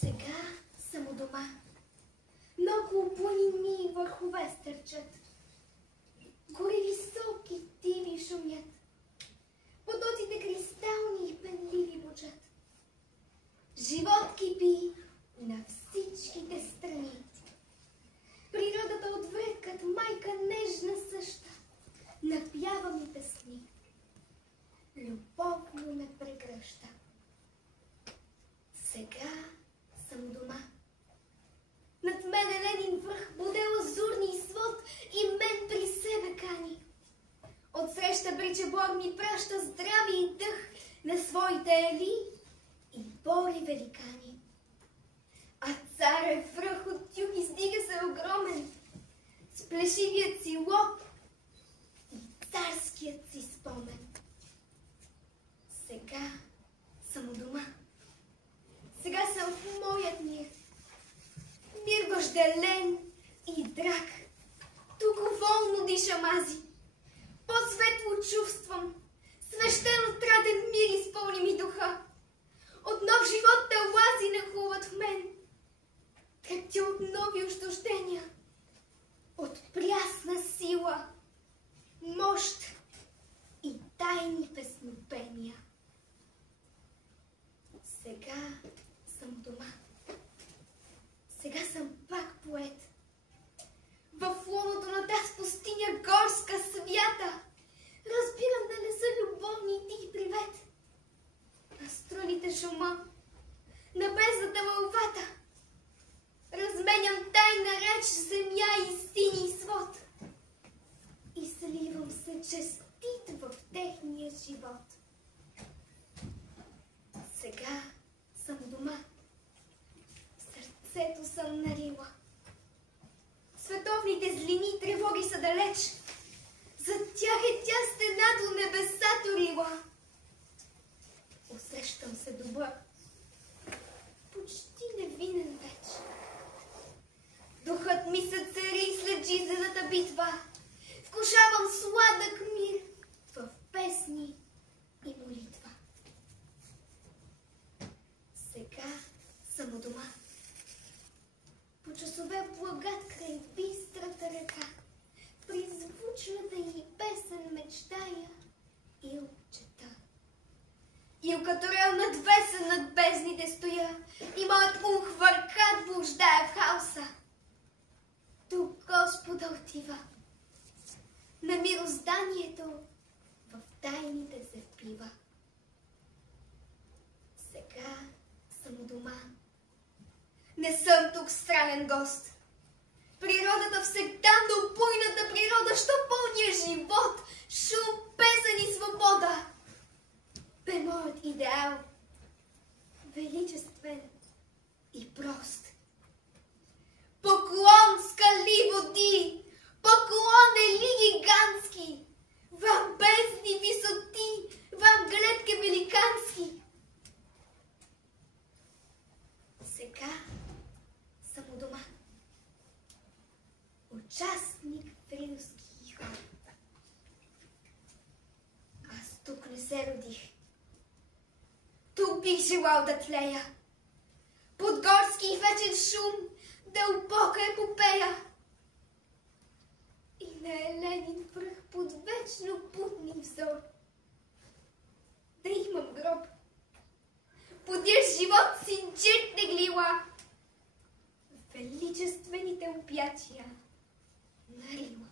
Сега съм у дома. Много планини върхове стърчат. Гори високи диви шумят. Потоците кристални и пенливи бучат. Живот кипи на всичките страни. Природата отвред като майка нежна съща напява ми песни. Любовно ме прегръща. Сега съм у дома. Над мен е ленин връх, буде лазурни свод и мен при себе кани. Отсреща Бричебор ми праща здрави и дъх на своите ели и бори великани. А царев връх от юг издига се огромен, с плешивият си лоб и царският си спомен. Сега съм у дома. Сега съм в моят мир. Мир въжделен и драг. Тук волно дишам ази. По-светло чувствам. Свещен отраден мир изпълни ми духа. От нов живот талази нахлуват в мен. Трептя от нови ощущения. От прясна сила, мощ и тайни песнопения. Сега съм у дома. Сега съм пак поет. В луното на тази пустиня горска свята разбирам да не са любовни и тихи привет. На струните шума, на бездната мълвата разменям тайна реч, земя и синий свод и сливам се честит в техния живот. Сега съм у дома. Сърцето съм нарила. Световните злини тревоги са далеч. За тях е тя стена до небесата рила. Усещам се добър. Почти невинен веч. Духът ми се цари след жизнената битва. Вкушавам сладък мир в песни и молитва. Сега съм у дома. По часове благат край бистрата река, при звучната й песен мечтая ил чета. Ил като рел надвесен над бездните стоя и моят ум хвъркат блуждае в хаоса. Тук Господа отива. На мирозданието в тайните се впива. Сега съм у дома. Не съм тук странен гост. Природата всегда буйната природа, що пълния живот, шум, песен и свобода. Бе моят идеал, величествен и прост. Поклон скали води, поклон ели гигантски, вам бездни висоти, вам гледки великански. Сега съм у дома. Участник в рилски хор. Аз тук не се родих. Тук бих желал да тлея. Под горски и вечен шум дълбока епопея. И на Еленин връх под вечно будни взор. Да имам гроб. Подир живот синджир теглила. Величествените обятия на Рила.